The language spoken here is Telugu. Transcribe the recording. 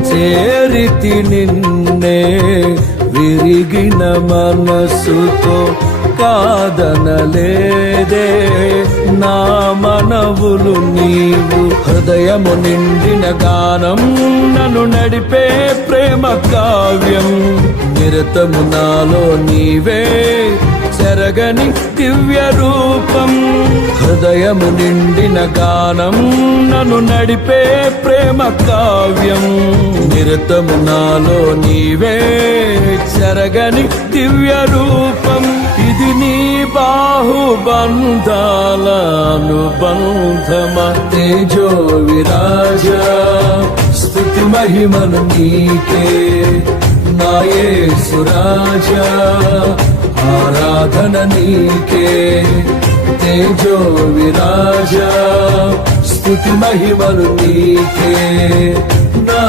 చేరితి నిన్నే విరిగిన మనసుతో కాదనలేదే నా మనవులు నీవు. హృదయము నిండిన గానం నన్ను నడిపే ప్రేమ కావ్యం. నిరతము నాలో నీవే చెరగని దివ్య రూపం. హృదయము నిండిన గానం నన్ను నడిపే ప్రేమ కావ్యం. నిరతము నాలో నీవే చెరగని దివ్య రూపం. ఇది నీ బాహుబంధాల అనుబంధమ. తేజో విరాజ స్తుతి మహిమను నీకే నా యేసు రాజా. ఆరాధన నీకే తేజో విరాజ స్తుతి మహిమను నీకే నా